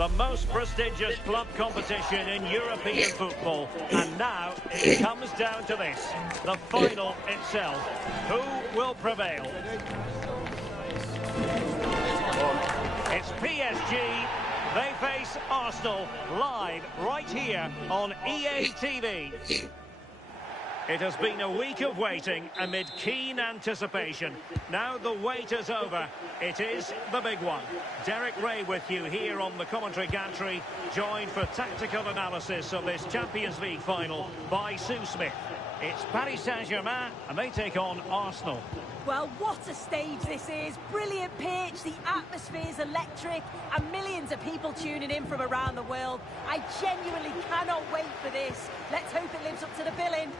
the most prestigious club competition in European football. And now it comes down to this, the final itself. Who will prevail? It's PSG. They face Arsenal live right here on EA TV. It has been a week of waiting amid keen anticipation. Now the wait is over. It is the big one. Derek Ray with you here on the commentary gantry, joined for tactical analysis of this Champions League final by Sue Smith. It's Paris Saint-Germain and they take on Arsenal. Well, what a stage this is. Brilliant pitch, the atmosphere's electric, and millions of people tuning in from around the world. I genuinely cannot wait for this. Let's hope it lives up to the billing.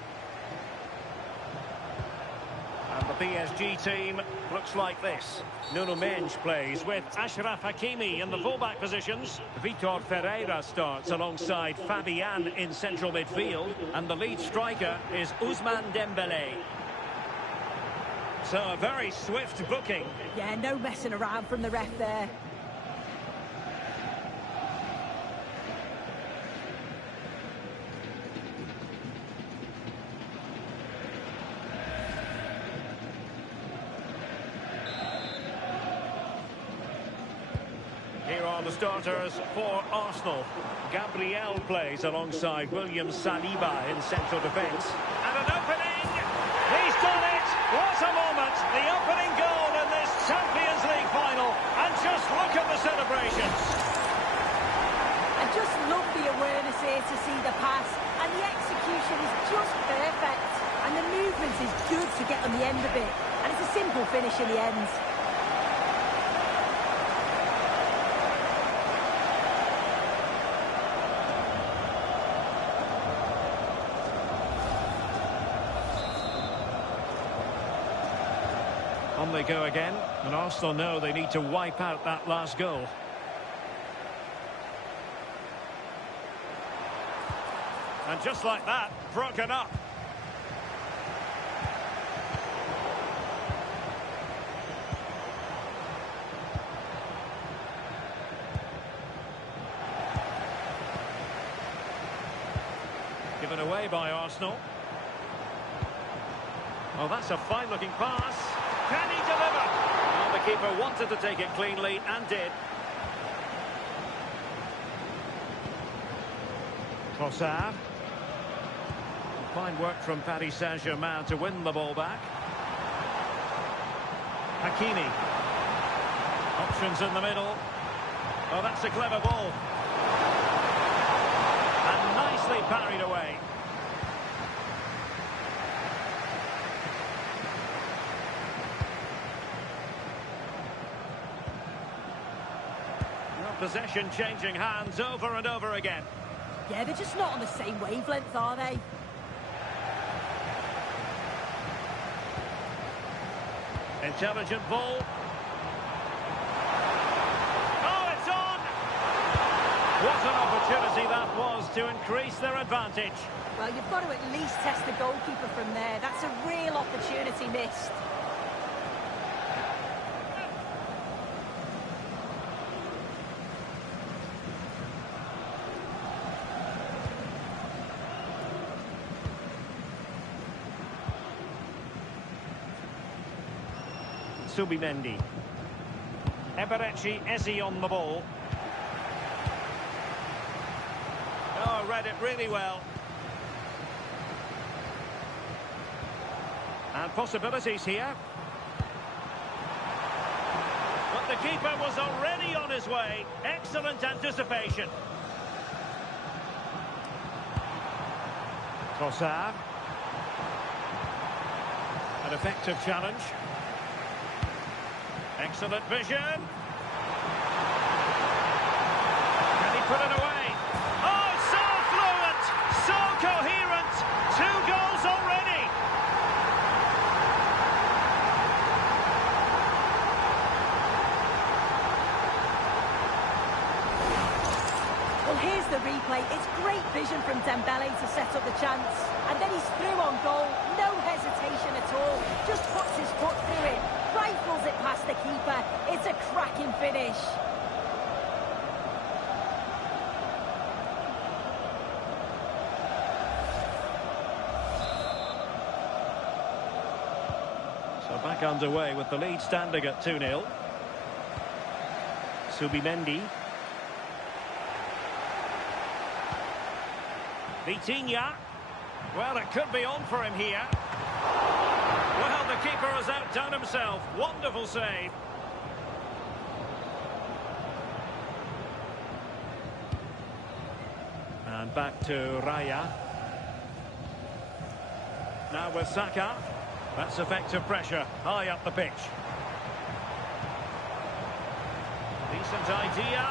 And the PSG team looks like this. Nuno Mendes plays with Achraf Hakimi in the fullback positions. Vitor Ferreira starts alongside Fabian in central midfield. And the lead striker is Ousmane Dembélé. So a very swift booking. Yeah, no messing around from the ref there. Here are the starters for Arsenal. Gabriel plays alongside William Saliba in central defence. And an opening! He's done it! What a moment! The opening goal in this Champions League final. And just look at the celebrations. I just love the awareness here to see the pass. And the execution is just perfect. And the movement is good to get on the end of it. And it's a simple finish in the end. On they go again, and Arsenal know they need to wipe out that last goal. And just like that, broken up. Given away by Arsenal. Oh, that's a fine-looking pass. Can he deliver? Well, the keeper wanted to take it cleanly and did. Trossard. Fine work from Paris Saint-Germain to win the ball back. Hakimi. Options in the middle. Oh, that's a clever ball. And nicely parried away. Possession changing hands over and over again. Yeah, they're just not on the same wavelength, are they? Intelligent ball. Oh, it's on! What an opportunity that was to increase their advantage. Well, you've got to at least test the goalkeeper from there. That's a real opportunity missed. Subimendi. Eberechi Eze on the ball. Oh, read it really well. And possibilities here. But the keeper was already on his way. Excellent anticipation. Trossard. An effective challenge. Excellent vision. Can he put it away? Oh, so fluent, so coherent. 2 goals already. Well, here's the replay. It's great vision from Dembélé to set up the chance. And then he's through on goal. No hesitation at all. Just puts his foot through it. Rifles it past the keeper. It's a cracking finish. Back underway with the lead standing at 2-0. Subimendi. Vitinha. Well, it could be on for him here. Well, the keeper has outdone himself. Wonderful save. And back to Raya. Now with Saka. That's effective pressure. High up the pitch. Decent idea.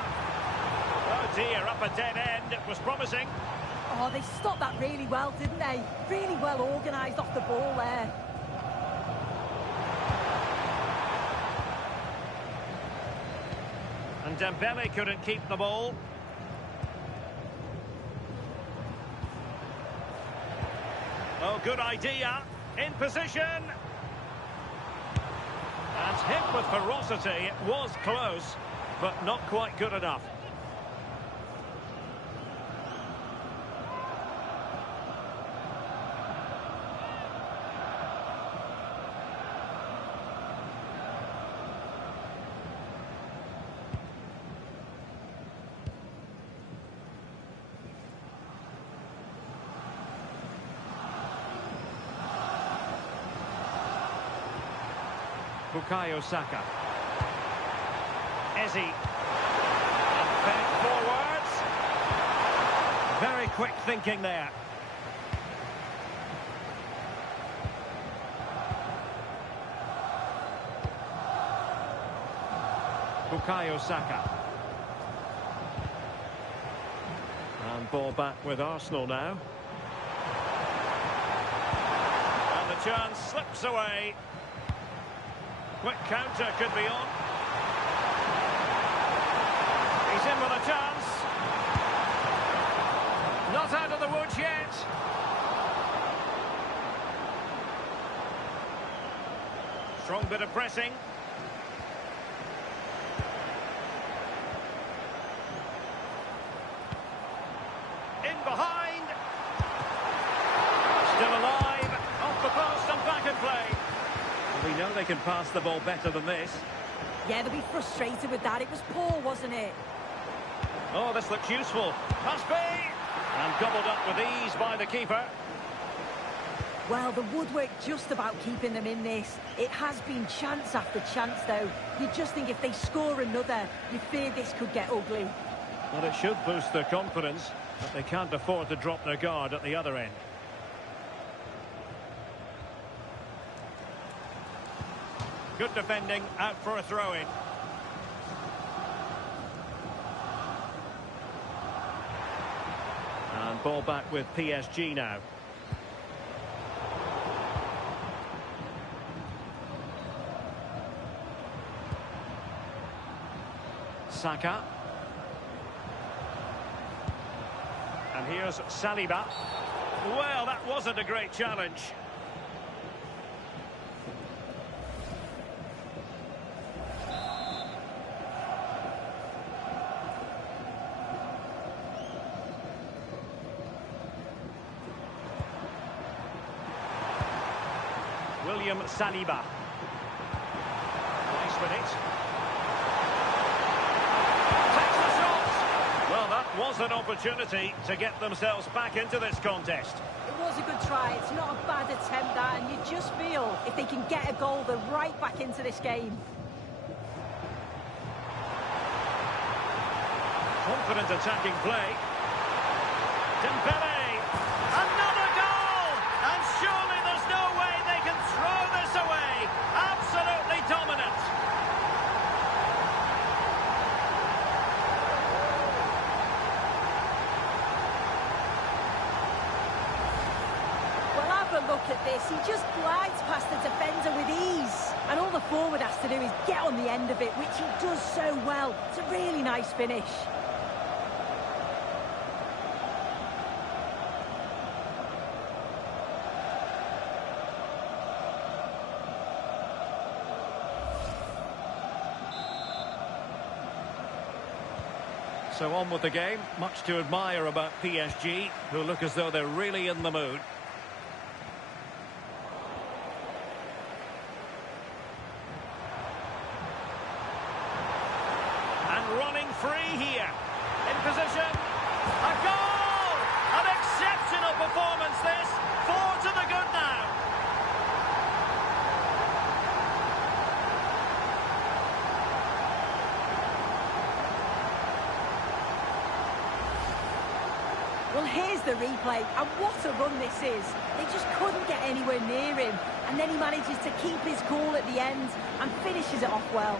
Oh dear, up a dead end. It was promising. Oh, they stopped that really well, didn't they? Really well organised off the ball there. And Dembele couldn't keep the ball. Oh, good idea. In position. And hit with ferocity. It was close, but not quite good enough. Bukayo Saka. Eze. Fed forwards. Very quick thinking there. Bukayo Saka. And ball back with Arsenal now. And the chance slips away. Quick counter could be on. He's in with a chance. Not out of the woods yet. Strong bit of pressing. In behind. Still alive. Off the post and back in play. We know they can pass the ball better than this. Yeah, they'll be frustrated with that. It was poor, wasn't it? Oh, this looks useful. Must be! And gobbled up with ease by the keeper. Well, the woodwork just about keeping them in this. It has been chance after chance, though. You just think if they score another, you fear this could get ugly. Well, it should boost their confidence, but they can't afford to drop their guard at the other end. Good defending, out for a throw-in. And ball back with PSG now. Saka. And here's Saliba. Well, that wasn't a great challenge. William Saliba. Nice with it. Takes the shot. Well, that was an opportunity to get themselves back into this contest. It was a good try. It's not a bad attempt, that, and you just feel if they can get a goal, they're right back into this game. Confident attacking play. Dembele. Another goal! And surely there's no way they can throw this away. Absolutely dominant. Well, have a look at this. He just glides past the defender with ease. And all the forward has to do is get on the end of it, which he does so well. It's a really nice finish. So on with the game. Much to admire about PSG, who look as though they're really in the mood. free here. In position. A goal! An exceptional performance this. 4 to the good now. Well, here's the replay, and what a run this is. They just couldn't get anywhere near him, and then he manages to keep his cool at the end and finishes it off well.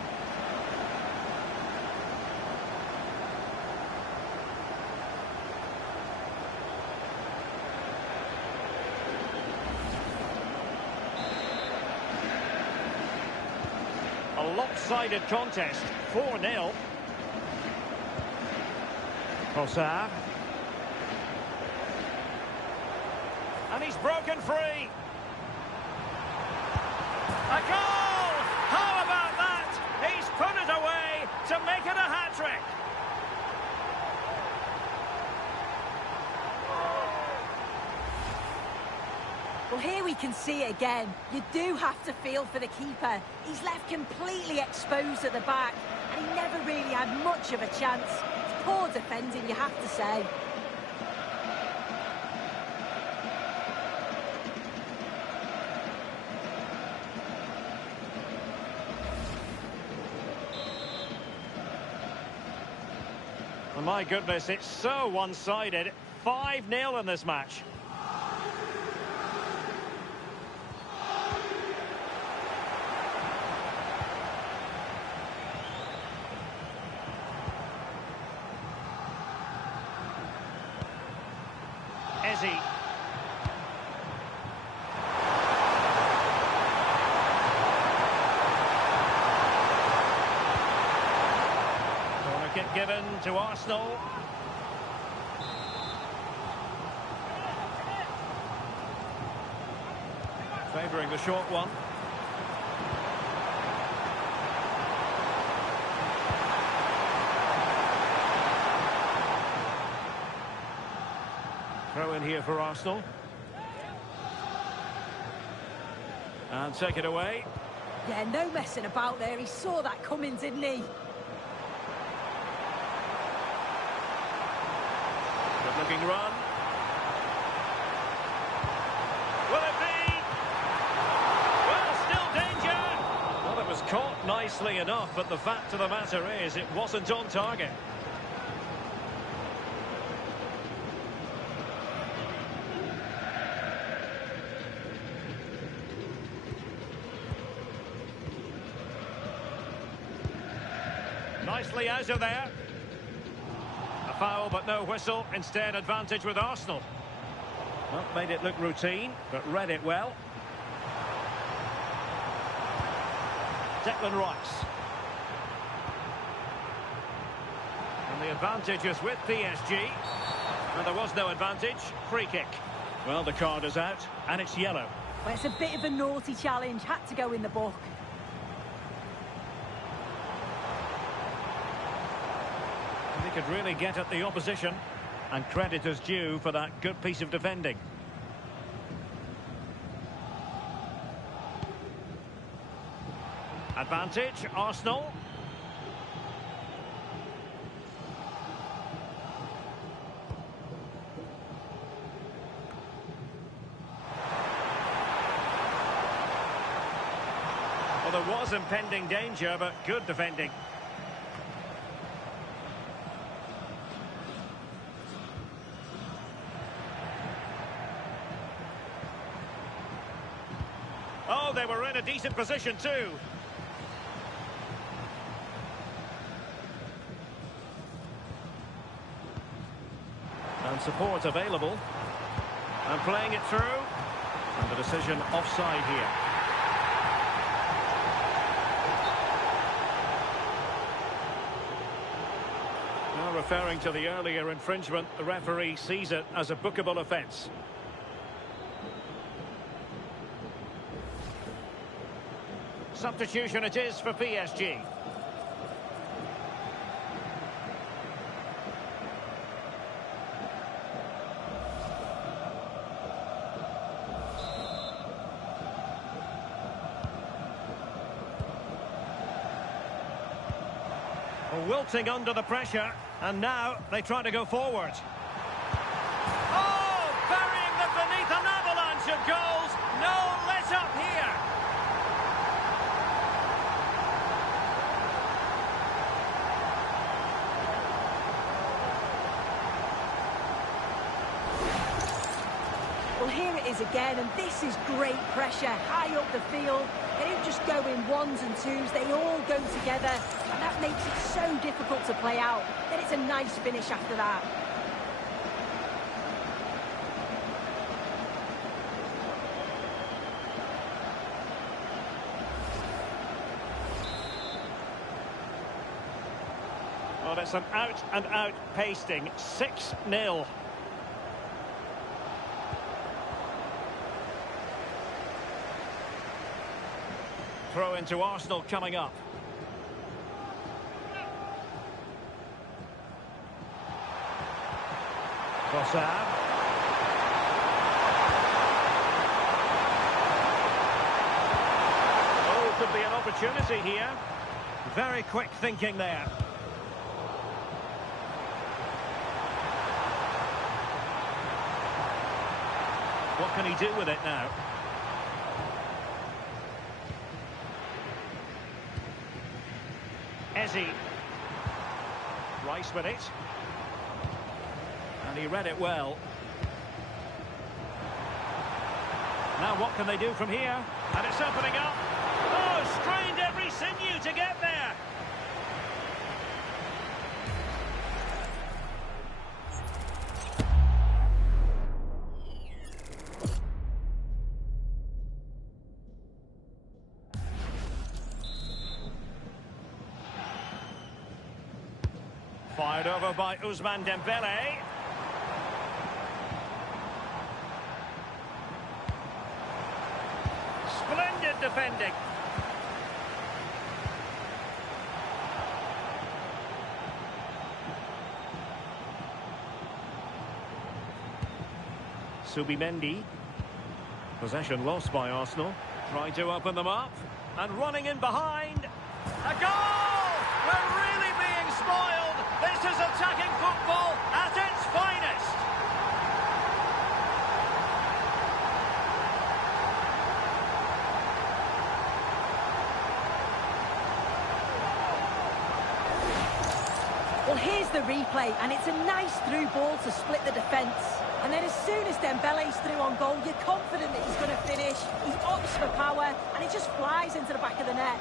A lopsided contest, 4-0. Trossard. And he's broken free. A goal! How about that? He's put it away to make it a hat-trick. Well, here we can see it again. You do have to feel for the keeper. He's left completely exposed at the back, and he never really had much of a chance. It's poor defending, you have to say. Oh, my goodness, it's so one-sided. 5-0 in this match. Ezzy. Corner kick given to Arsenal. Favouring the short one. Throw in here for Arsenal. And take it away. Yeah, no messing about there. He saw that coming, didn't he? Good-looking run. Will it be? Well, still danger. Well, it was caught nicely enough, but the fact of the matter is it wasn't on target. Nicely out of there. A foul, but no whistle. Instead, advantage with Arsenal. Well, made it look routine, but read it well. Declan Rice. And the advantage is with PSG. And there was no advantage. Free kick. Well, the card is out, and it's yellow. Well, it's a bit of a naughty challenge. Had to go in the book. He could really get at the opposition, and credit is due for that good piece of defending. Advantage, Arsenal. Well, there was impending danger, but good defending. Oh, they were in a decent position too. And support available. And playing it through. And the decision offside here. Now referring to the earlier infringement, the referee sees it as a bookable offence. Substitution it is for PSG. A wilting under the pressure, and now they try to go forward. Oh, burying them beneath an avalanche of goals. No let up here. Well, here it is again, and this is great pressure, high up the field. They don't just go in ones and twos, they all go together, and that makes it so difficult to play out. Then it's a nice finish after that. Well, it's an out-and-out pasting, 6-0. Throw into Arsenal coming up. Trossard. Oh, could be an opportunity here. Very quick thinking there. What can he do with it now? Ezzy. Rice with it. And he read it well. Now what can they do from here? And it's opening up. Oh, strained every sinew to get there. Fired over by Ousmane Dembele. Splendid defending. Subimendi. Possession lost by Arsenal. Trying to open them up. And running in behind. A goal! We're really being spoiled. This is attacking football at its finest. Well, here's the replay, and it's a nice through ball to split the defence. And then as soon as Dembele's through on goal, you're confident that he's going to finish. He opts for power, and it just flies into the back of the net.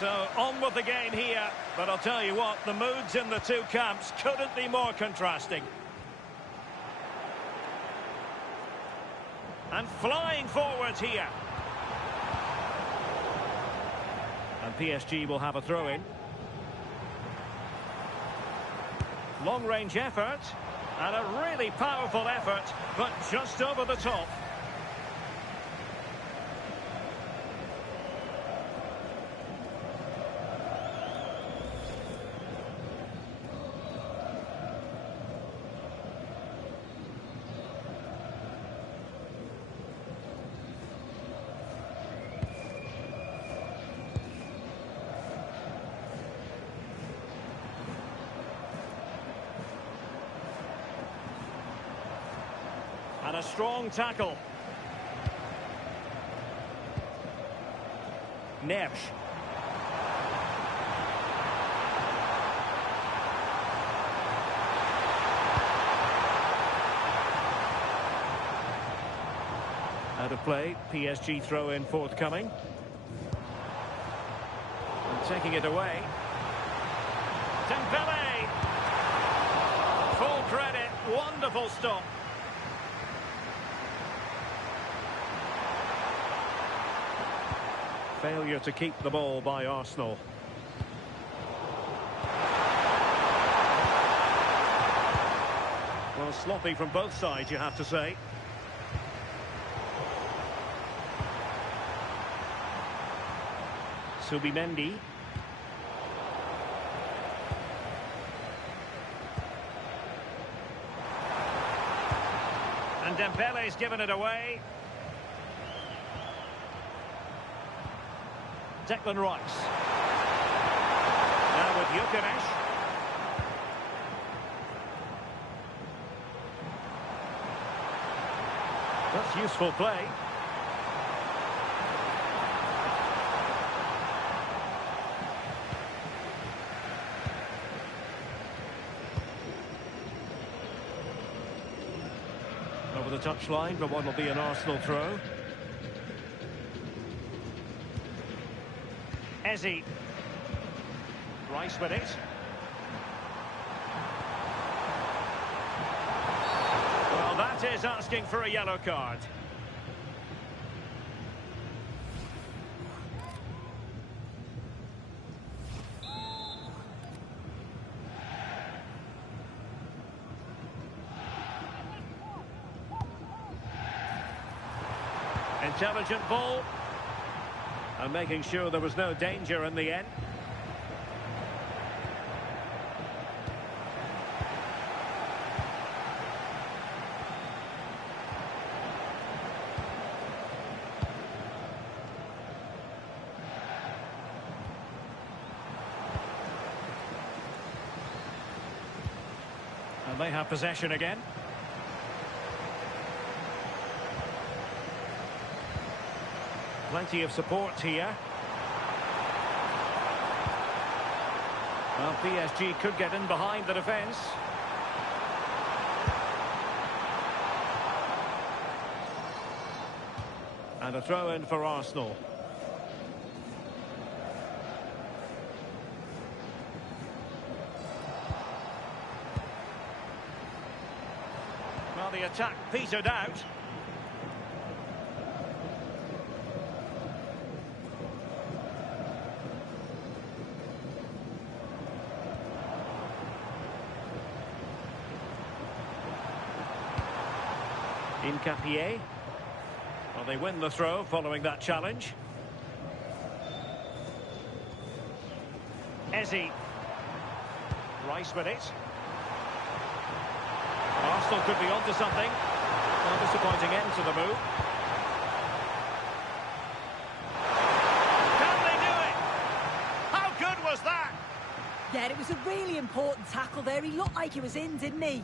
So, on with the game here, but I'll tell you what, the moods in the two camps couldn't be more contrasting. And flying forwards here. And PSG will have a throw-in. Long-range effort, and a really powerful effort, but just over the top. And a strong tackle. Neves. Out of play, PSG throw-in forthcoming. And taking it away. Dembele! Full credit, wonderful stop. Failure to keep the ball by Arsenal. Well, sloppy from both sides, you have to say. Subimendi. And Dembele's given it away. Declan Rice. Now with Gyökeres. That's useful play. Over the touchline for what will be an Arsenal throw. Ezzy. Rice with it. Well, that is asking for a yellow card. Intelligent ball. And making sure there was no danger in the end. And they have possession again. Plenty of support here. Well, PSG could get in behind the defence. And a throw in for Arsenal. Well, the attack petered out. Capier. Well, they win the throw following that challenge. Ezzy. Rice with it. Arsenal could be onto something. A disappointing end to the move. Can they do it? How good was that? Yeah, it was a really important tackle there. He looked like he was in, didn't he?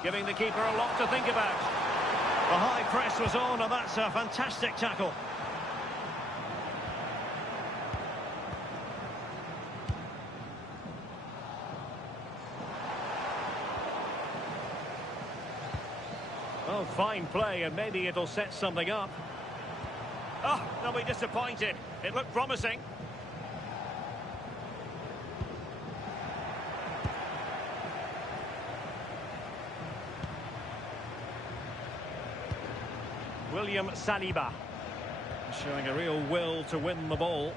Giving the keeper a lot to think about. The high press was on, and that's a fantastic tackle. Oh, fine play, and maybe it'll set something up. Oh, they'll be disappointed. It looked promising. William Saliba showing a real will to win the ball.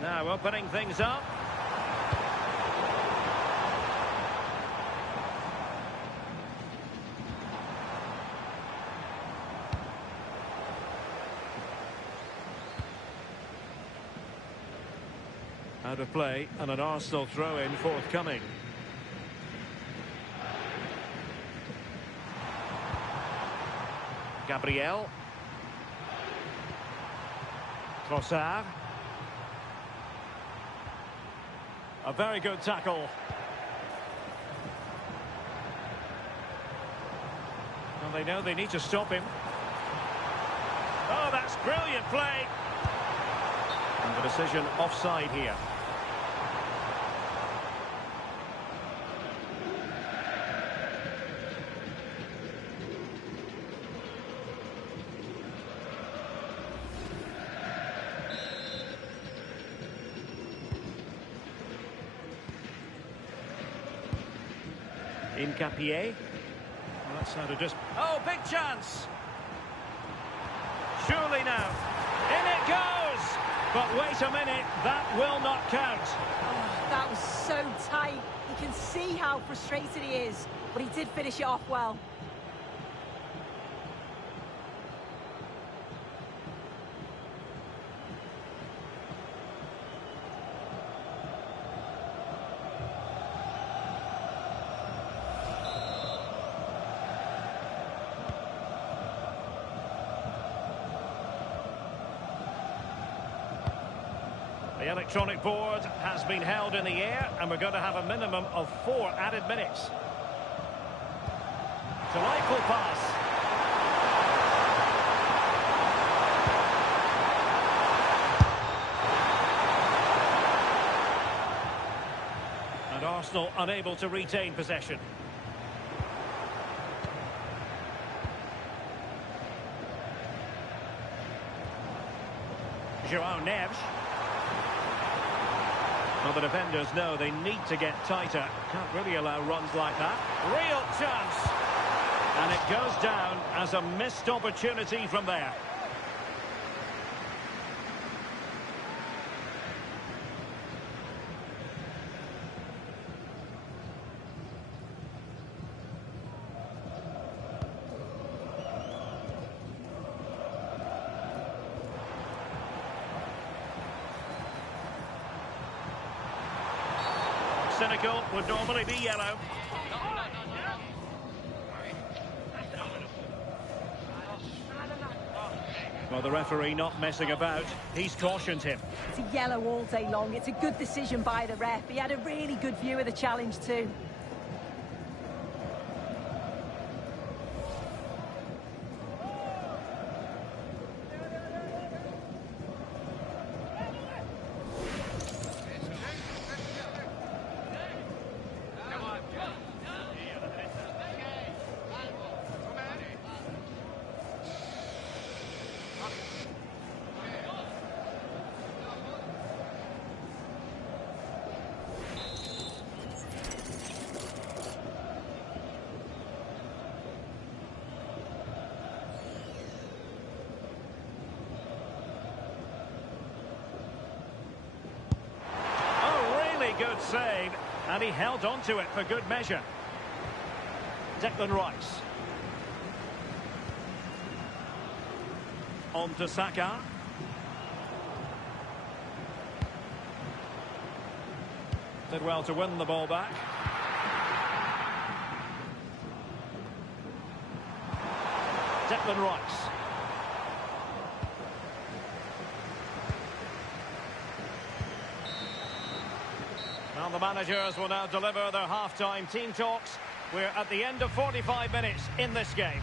Now opening things up. Out of play and an Arsenal throw-in forthcoming. Gabriel. Trossard. A very good tackle. Well, they know they need to stop him. Oh, that's brilliant play. And the decision offside here. Capier. Well, that's how to just... Oh, big chance! Surely now. In it goes! But wait a minute, that will not count. Oh, that was so tight. You can see how frustrated he is, but he did finish it off well. electronic board has been held in the air, and we're going to have a minimum of 4 added minutes. Delightful pass. And Arsenal unable to retain possession. João Neves. Well, the defenders know they need to get tighter. Can't really allow runs like that. Real chance. And it goes down as a missed opportunity from there. Cynical would normally be yellow. Well, the referee not messing about. He's cautioned him. It's a yellow all day long. It's a good decision by the ref. He had a really good view of the challenge too. Good save, and he held on to it for good measure. Declan Rice. On to Saka. Did well to win the ball back. Declan Rice. Well, the managers will now deliver their half-time team talks. We're at the end of 45 minutes in this game.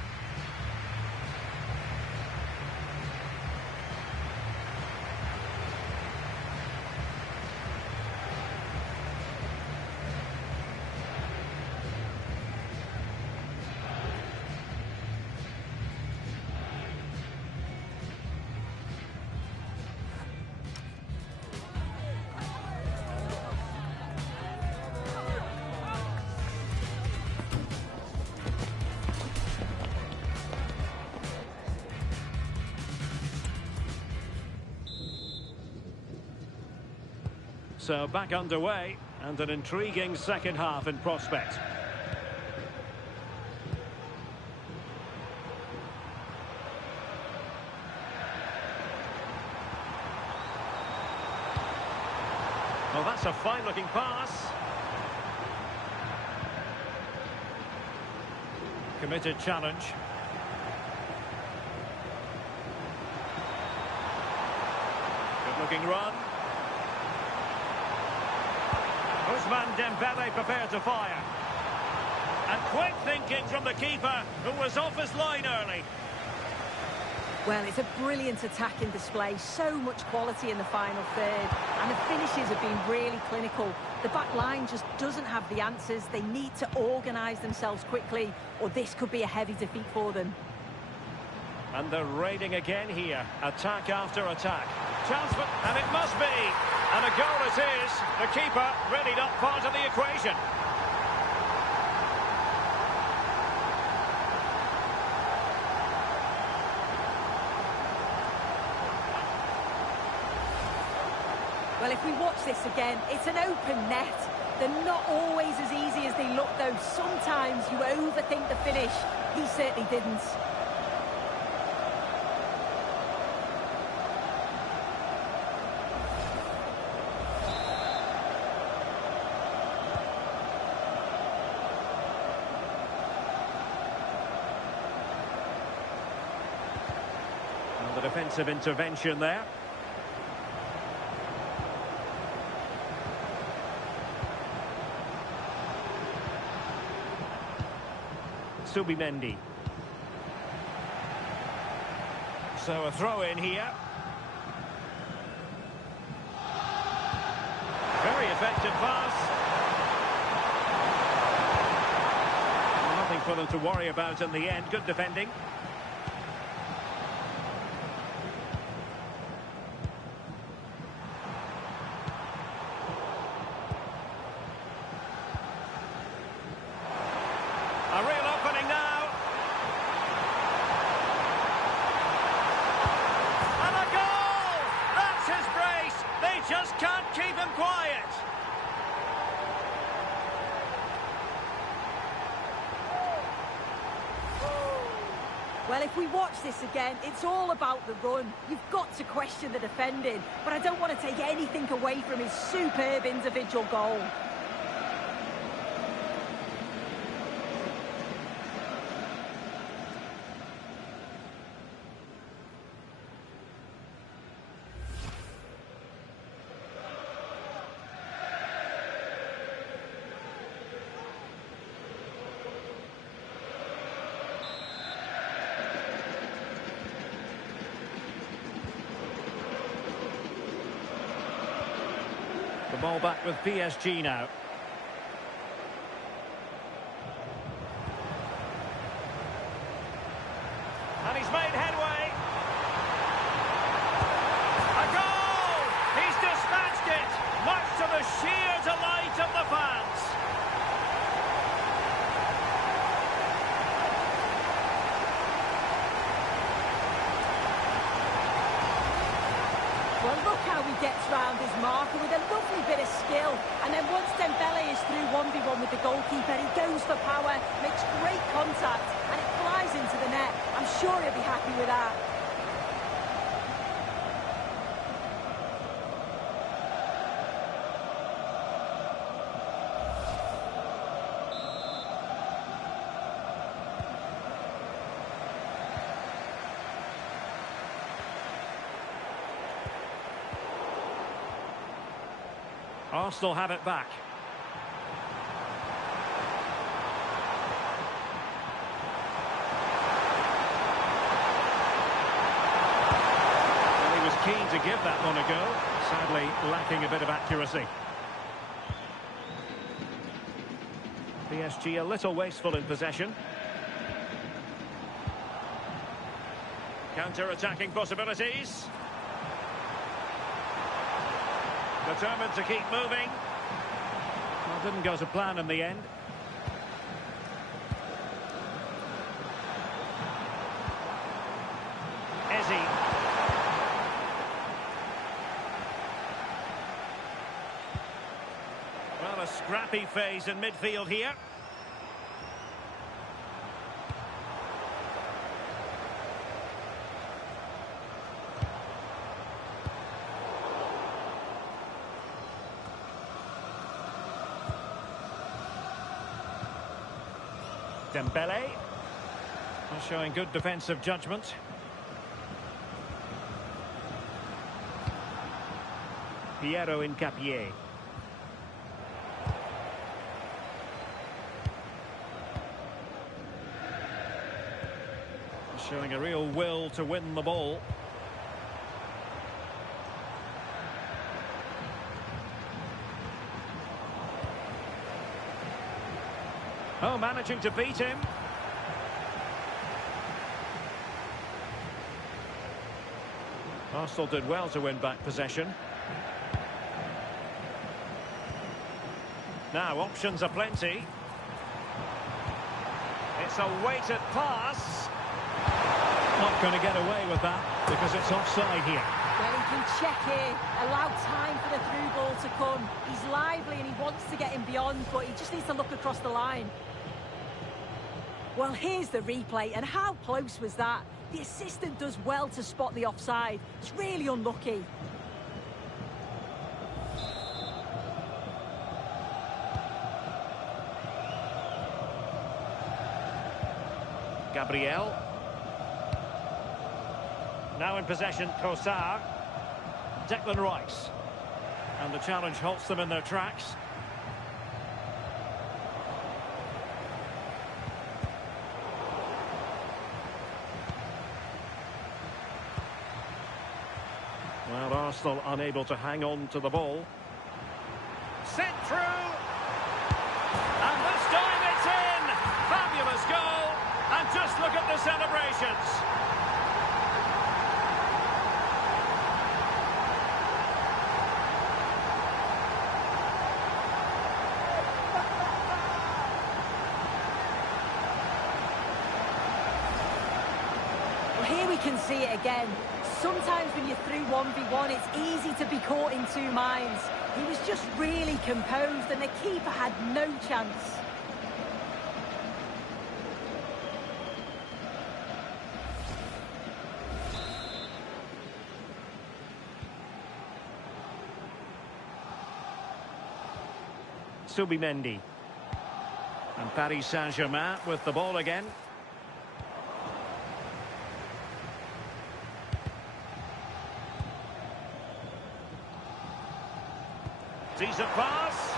So back underway, and an intriguing second half in prospect. Well, that's a fine-looking pass. Committed challenge. Good-looking run. Ousmane Dembele prepared to fire. And quick thinking from the keeper, who was off his line early. Well, it's a brilliant attacking display. So much quality in the final third. And the finishes have been really clinical. The back line just doesn't have the answers. They need to organise themselves quickly, or this could be a heavy defeat for them. And they're raiding again here. Attack after attack. Chance for... and it must be. And a goal it is. The keeper really not part of the equation. Well, if we watch this again, it's an open net. They're not always as easy as they look, though. Sometimes you overthink the finish. He certainly didn't. The defensive intervention there. Subimendi. So a throw in here. Very effective pass. Nothing for them to worry about in the end. Good defending. A real opening now. And a goal! That's his brace. They just can't keep him quiet. Well, if we watch this again, it's all about the run. You've got to question the defending, but I don't want to take anything away from his superb individual goal. The ball back with PSG now. And he's made headway. A goal! He's dispatched it, much to the sheer delight of the fans. Well, look how he gets round his marker with a lovely bit of skill. And then once Dembele is through 1v1 with the goalkeeper, he goes for power, makes great contact, and it flies into the net. I'm sure he'll be happy with that. Arsenal have it back. Well, he was keen to give that one a go, sadly lacking a bit of accuracy. PSG a little wasteful in possession. Counter-attacking possibilities. Determined to keep moving. Well, didn't go to plan in the end. Ezzy. Well, a scrappy phase in midfield here. Dembele, showing good defensive judgment. Piero Incapié. Showing a real will to win the ball. Oh, managing to beat him. Arsenal did well to win back possession. Now, options are plenty. It's a weighted pass. Not going to get away with that because it's offside here. Well, he can check here, allow time for the through ball to come. He's lively and he wants to get him beyond, but he just needs to look across the line. Well, here's the replay, and how close was that? The assistant does well to spot the offside. It's really unlucky. Gabriel. Now in possession, Kosar. Declan Rice. And the challenge halts them in their tracks. Arsenal unable to hang on to the ball. Sent through. And this time it's in. Fabulous goal. And just look at the celebrations. Here we can see it again. Sometimes when you're through 1v1, it's easy to be caught in two minds. He was just really composed and the keeper had no chance. Subimendi. And Paris Saint-Germain with the ball again. Decent pass.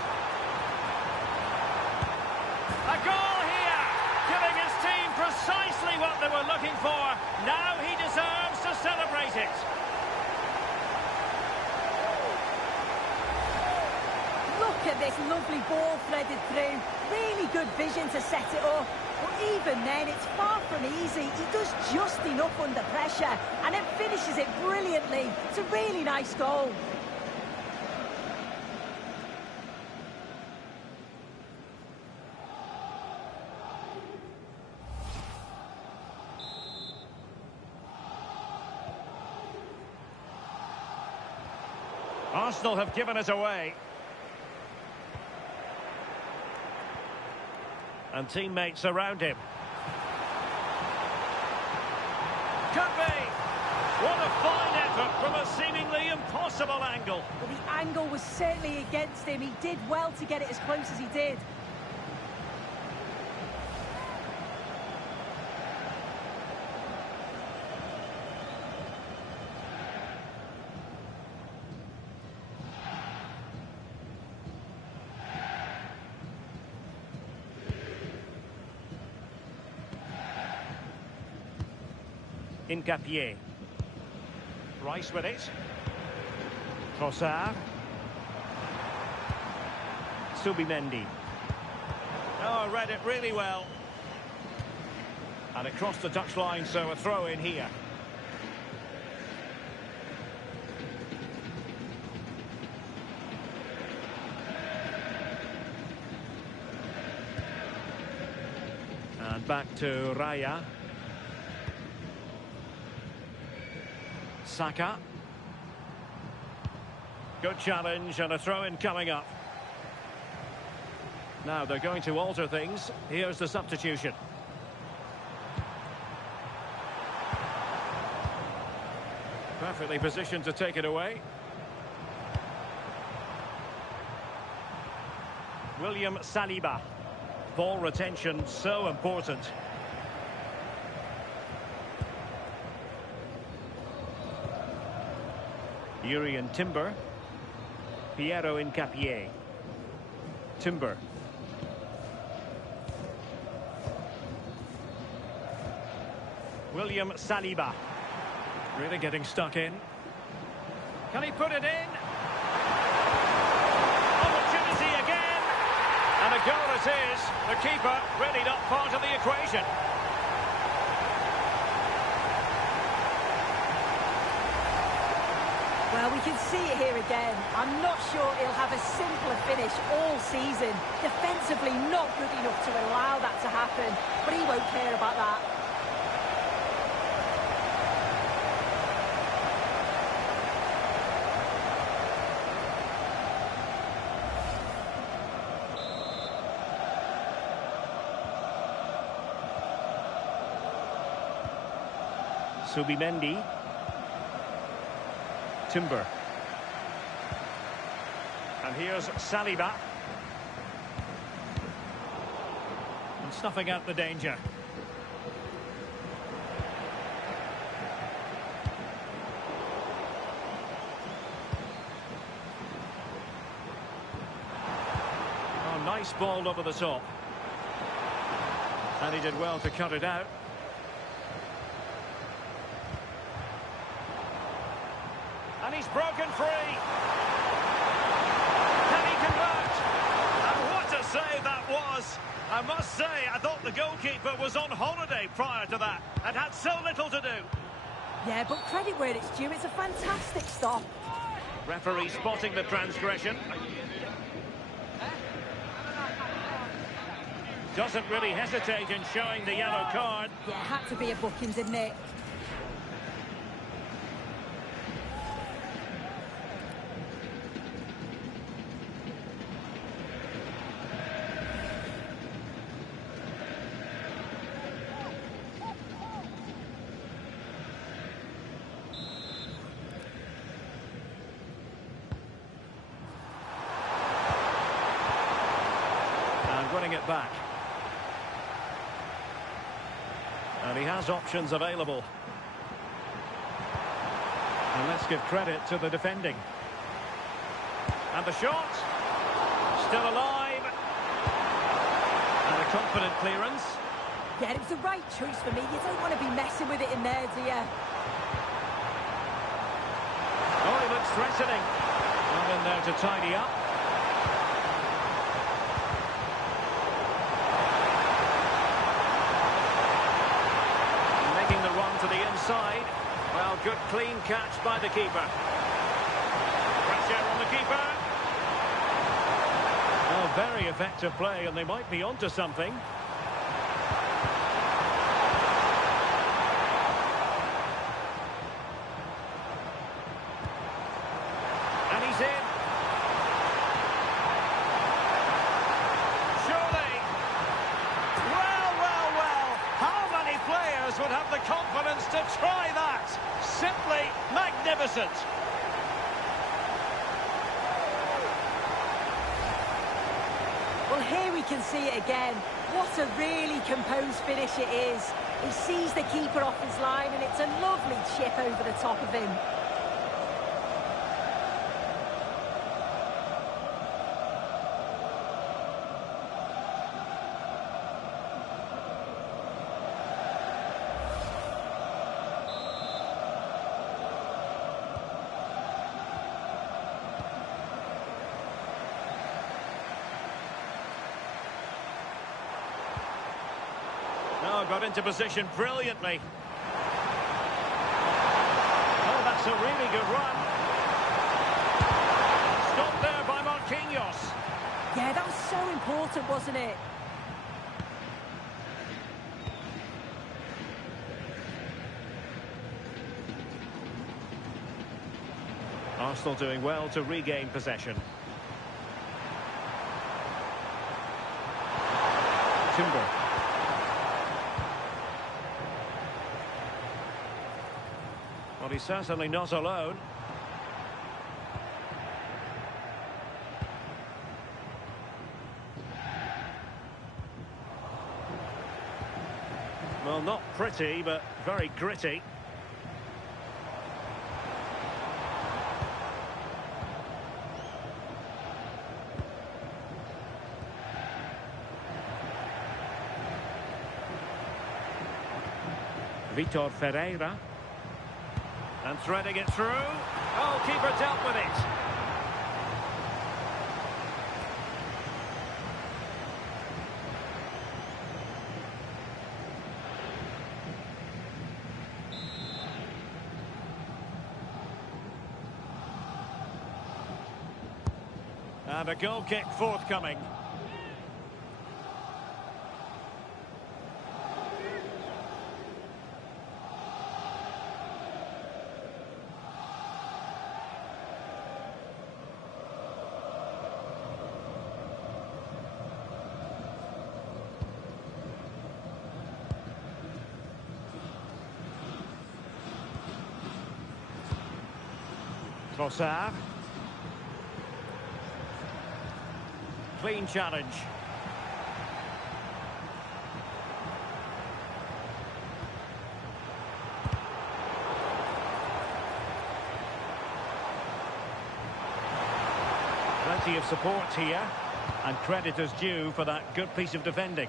A goal here, giving his team precisely what they were looking for. Now he deserves to celebrate it. Look at this lovely ball threaded through. Really good vision to set it up. But even then, it's far from easy. He does just enough under pressure and then finishes it brilliantly. It's a really nice goal. Arsenal have given it away. And teammates around him. Could be. What a fine effort from a seemingly impossible angle. Well, the angle was certainly against him. He did well to get it as close as he did. Incapié. Rice with it. Trossard. Subimendi. Oh, read it really well. And it crossed the touchline, so a throw in here. And back to Raya. Saka. Good challenge and a throw-in coming up. Now they're going to alter things. Here's the substitution. Perfectly positioned to take it away. William Saliba. Ball retention so important. Urian Timber. Piero Incapié. Timber. William Saliba. Really getting stuck in. Can he put it in? Opportunity again. And a goal it is. The keeper really not part of the equation. Well, we can see it here again. I'm not sure he'll have a simpler finish all season. Defensively not good enough to allow that to happen, but he won't care about that. Subimendi. Timber. And here's Saliba. And snuffing out the danger. Oh, nice ball over the top. And he did well to cut it out. And he's broken free. Can he convert? And what a save that was! I must say, I thought the goalkeeper was on holiday prior to that and had so little to do. Yeah, but credit where it's due. It's a fantastic stop. Referee spotting the transgression. Doesn't really hesitate in showing the yellow card. Yeah, had to be a booking, didn't it? Winning it back. And he has options available. And let's give credit to the defending. And the shot. Still alive. And a confident clearance. Yeah, it was the right choice for me. You don't want to be messing with it in there, do you? Oh, he looks threatening. Not in there to tidy up. To the inside. Well, good clean catch by the keeper. Pressure on the keeper. Oh, very effective play, and they might be onto something. And he's in. Surely. Well, well, well. How many players would have the confidence to try that? Simply magnificent. Well, here we can see it again. What a really composed finish it is. He sees the keeper off his line, and it's a lovely chip over the top of him. Oh, got into position brilliantly. Oh, that's a really good run. Stopped there by Marquinhos. Yeah, that was so important, wasn't it? Arsenal doing well to regain possession. Timber. Well, he's certainly not alone. Well, not pretty, but very gritty. Vitor Ferreira. And threading it through. Oh, keeper dealt with it. And a goal kick forthcoming. Trossard. Clean challenge. Plenty of support here, and credit is due for that good piece of defending.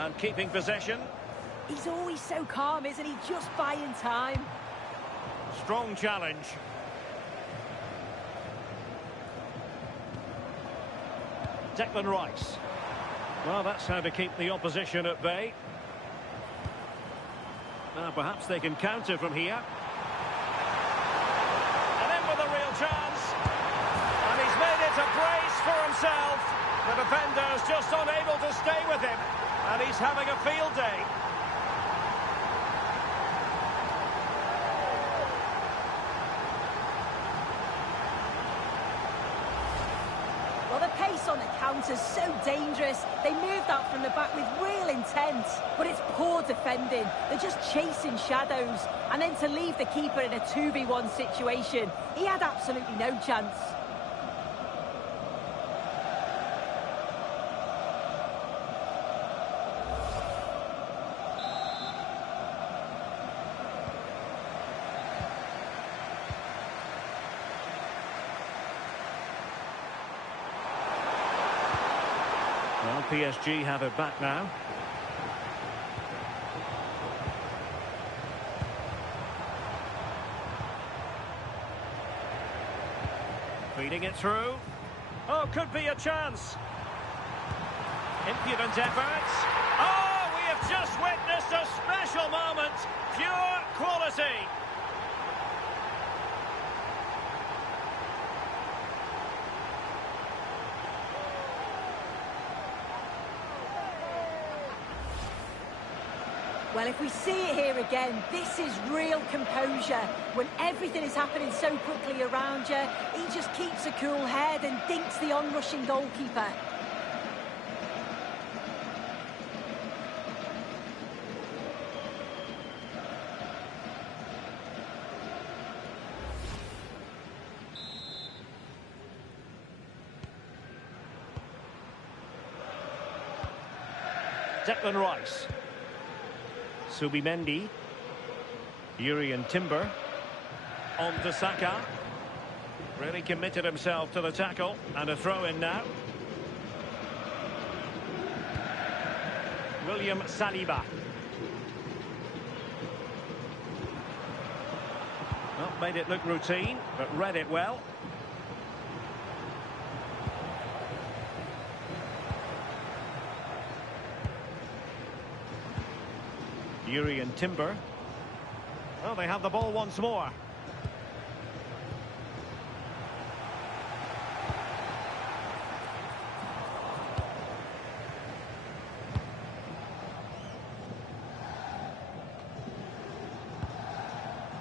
And keeping possession. He's always so calm, isn't he? Just buying time. Strong challenge. Declan Rice. Well, that's how to keep the opposition at bay. Now, perhaps they can counter from here. And in with a real chance. And he's made it a brace for himself. The defender's just unable to stay with him. And he's having a field day. Well, the pace on the counter's so dangerous. They moved out from the back with real intent. But it's poor defending. They're just chasing shadows. And then to leave the keeper in a 2v1 situation, he had absolutely no chance. Well, PSG have it back now. Feeding it through. Oh, could be a chance. Impudent efforts. Oh, we have just witnessed a special moment. Pure quality. Well, if we see it here again, this is real composure. When everything is happening so quickly around you, he just keeps a cool head and dinks the onrushing goalkeeper. Declan Rice. Subimendi. Urian Timber. On to Saka. Really committed himself to the tackle. And a throw-in now. William Saliba. Well, made it look routine, but read it well. Urian Timber. Well, they have the ball once more.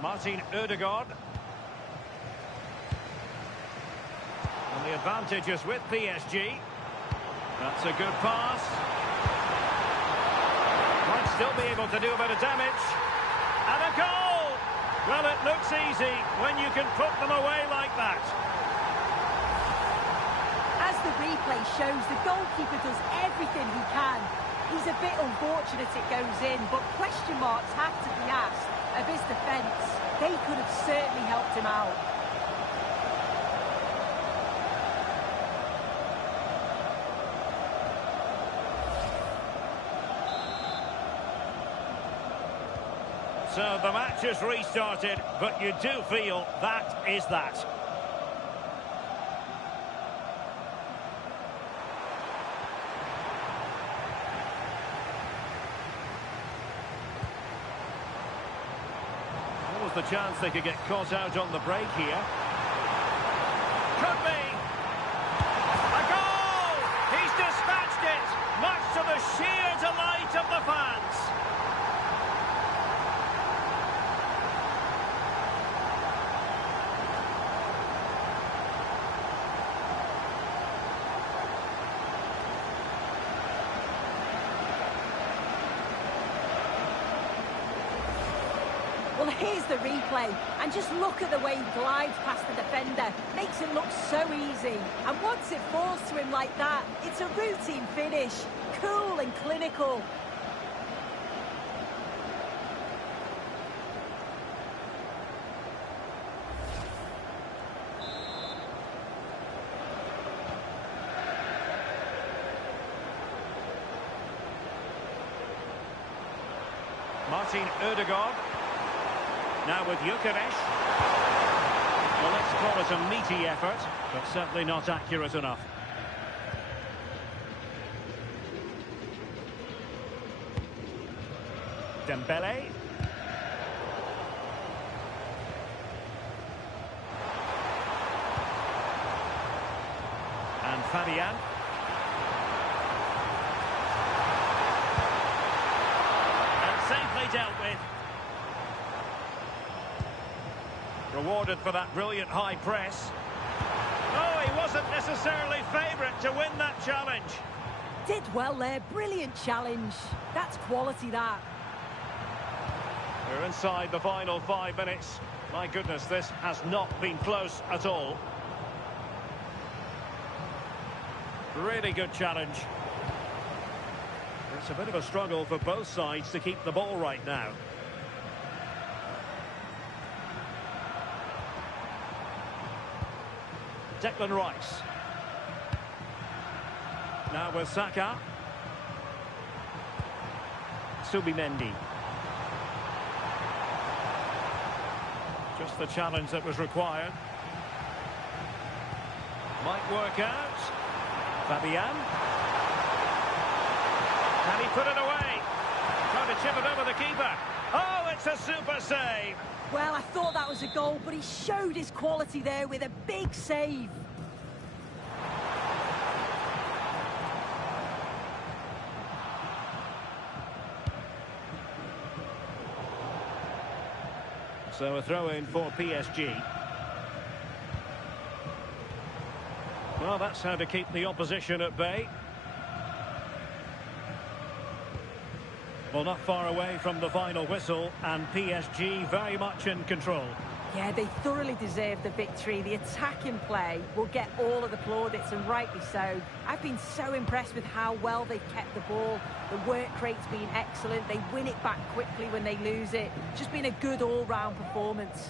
Martin Ødegaard. And the advantage is with PSG. That's a good pass. Might still be able to do a bit of damage. And a goal! Well, it looks easy when you can put them away like that. As the replay shows, the goalkeeper does everything he can. He's a bit unfortunate it goes in, but question marks have to be asked of his defence. They could have certainly helped him out. So the match has restarted, but you do feel that is that. What was the chance they could get caught out on the break here? Could be. A goal! He's dispatched it, much to the sheer delight of the fans. Well, here's the replay, and just look at the way he glides past the defender. Makes it look so easy. And once it falls to him like that, it's a routine finish. Cool and clinical. Martin Ødegaard. Now with Gyökeres. Well, let's call it a meaty effort, but certainly not accurate enough. Dembele. And Fabian. And safely dealt with. Rewarded for that brilliant high press. Oh, he wasn't necessarily favourite to win that challenge. Did well there, brilliant challenge. That's quality, that. We're inside the final 5 minutes. My goodness, this has not been close at all. Really good challenge. It's a bit of a struggle for both sides to keep the ball right now. Declan Rice. Now with Saka. Subimendi. Just the challenge that was required. Might work out. Fabian. Can he put it away? Trying to chip it over the keeper. Oh, it's a super save. Well, I thought that was a goal, but he showed his quality there with a big save. So a throw-in for PSG. Well, that's how to keep the opposition at bay. Well, not far away from the final whistle, and PSG very much in control. Yeah, they thoroughly deserve the victory. The attacking play will get all of the plaudits, and rightly so. I've been so impressed with how well they've kept the ball. The work rate's been excellent. They win it back quickly when they lose it. Just been a good all-round performance.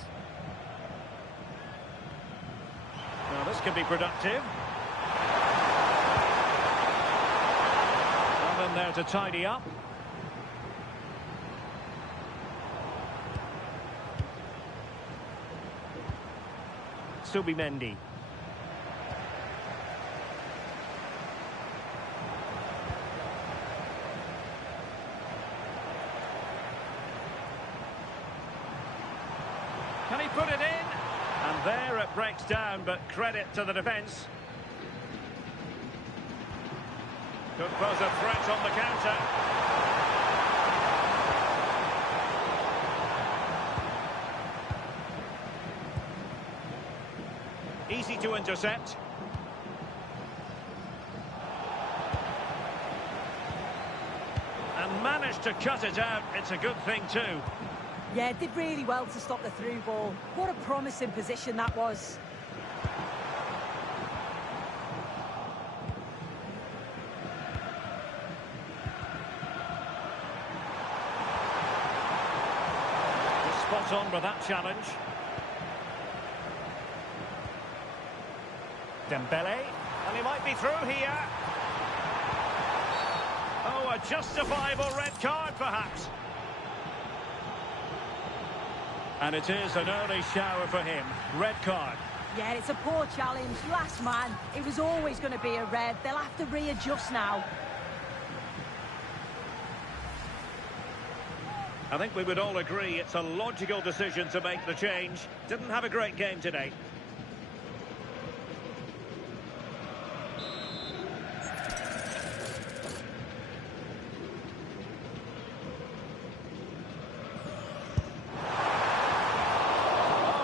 Now, this could be productive. Nothing there to tidy up. Subimendi. Can he put it in? And there it breaks down, but credit to the defence. Could pose a threat on the counter. Easy to intercept. And managed to cut it out. It's a good thing too. Yeah, did really well to stop the through ball. What a promising position that was. Spot on with that challenge. Dembele, and he might be through here. Oh, a justifiable red card, perhaps. And it is an early shower for him. Red card. Yeah, it's a poor challenge. Last man. It was always going to be a red. They'll have to readjust now. I think we would all agree it's a logical decision to make the change. Didn't have a great game today.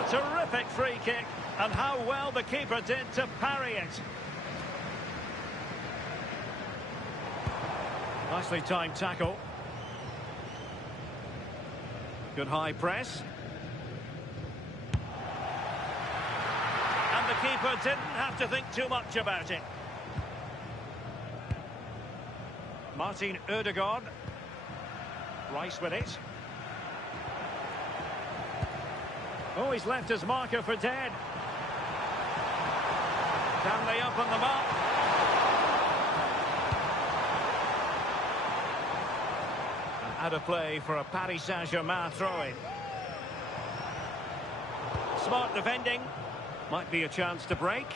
Terrific free kick, and how well the keeper did to parry it. Nicely timed tackle. Good high press. And the keeper didn't have to think too much about it. Martin Ødegaard. Rice with it. Oh, he's left his marker for dead. Can they open them up? And out of play for a Paris Saint-Germain throw-in. Smart defending. Might be a chance to break.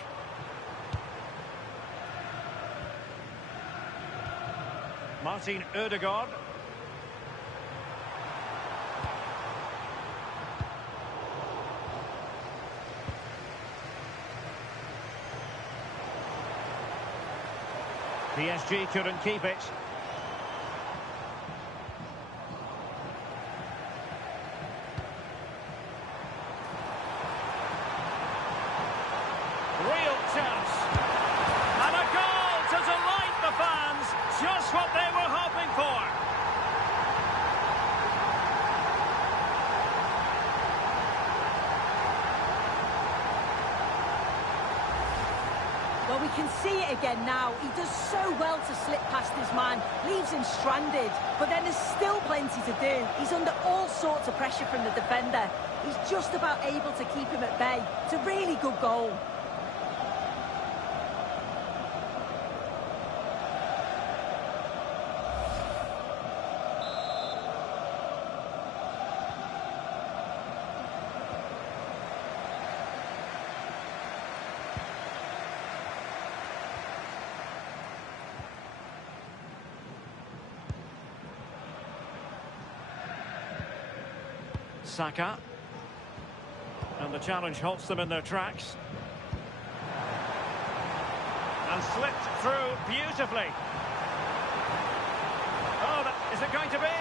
Martin Odegaard. PSG couldn't keep it. Real chance. And a goal to delight the fans. Just what they were hoping for. Well, we can see it again now. He does so well to slip past his man, leaves him stranded. But then there's still plenty to do. He's under all sorts of pressure from the defender. He's just about able to keep him at bay. It's a really good goal. Saka. And the challenge halts them in their tracks. And slipped through beautifully. Oh, is it going to be?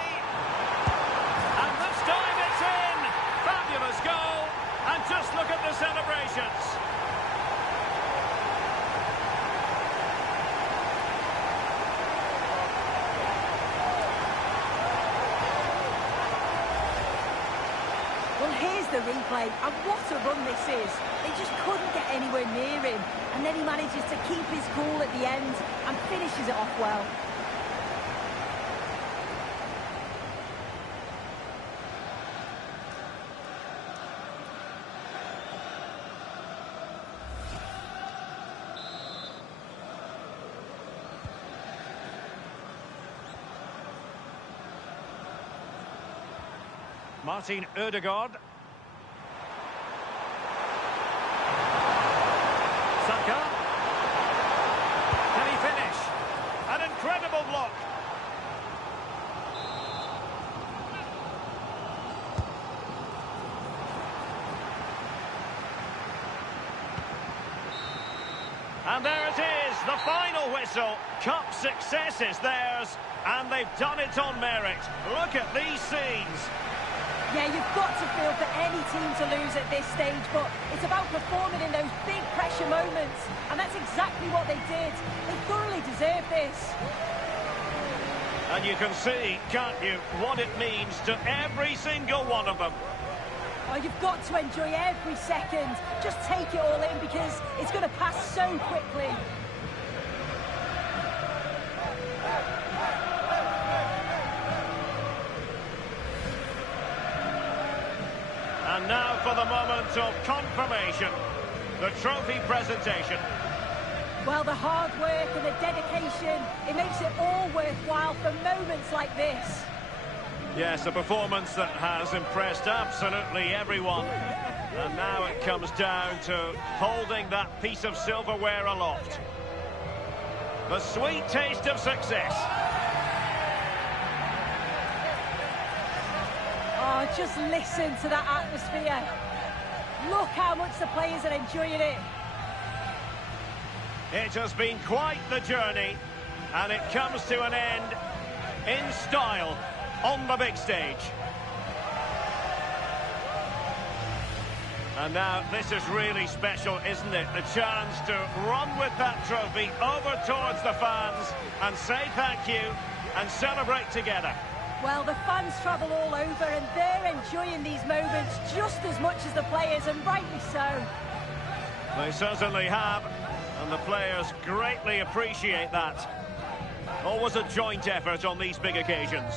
And this time it's in! Fabulous goal! And just look at the celebrations. Well, here's the replay, and what a run this is. They just couldn't get anywhere near him, and then he manages to keep his cool at the end and finishes it off well. Martin Odegaard. Saka. Can he finish? An incredible block. And there it is, the final whistle. Cup success is theirs, and they've done it on merit. Look at these scenes. Yeah, you've got to feel for any team to lose at this stage, but it's about performing in those big pressure moments, and that's exactly what they did. They thoroughly deserve this. And you can see, can't you, what it means to every single one of them. Oh, you've got to enjoy every second. Just take it all in because it's going to pass so quickly. And now for the moment of confirmation, the trophy presentation. Well, the hard work and the dedication, it makes it all worthwhile for moments like this. Yes, a performance that has impressed absolutely everyone. And now it comes down to holding that piece of silverware aloft. The sweet taste of success. Oh, just listen to that atmosphere. Look how much the players are enjoying it. It has been quite the journey, and it comes to an end in style on the big stage. And now this is really special, isn't it? The chance to run with that trophy over towards the fans and say thank you and celebrate together. Well, the fans travel all over and they're enjoying these moments just as much as the players, and rightly so. They certainly have, and the players greatly appreciate that. Always a joint effort on these big occasions.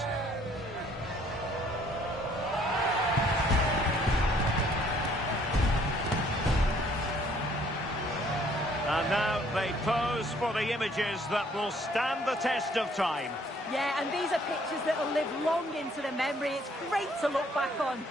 And now they pose for the images that will stand the test of time. Yeah, and these are pictures that will live long into the memory. It's great to look back on.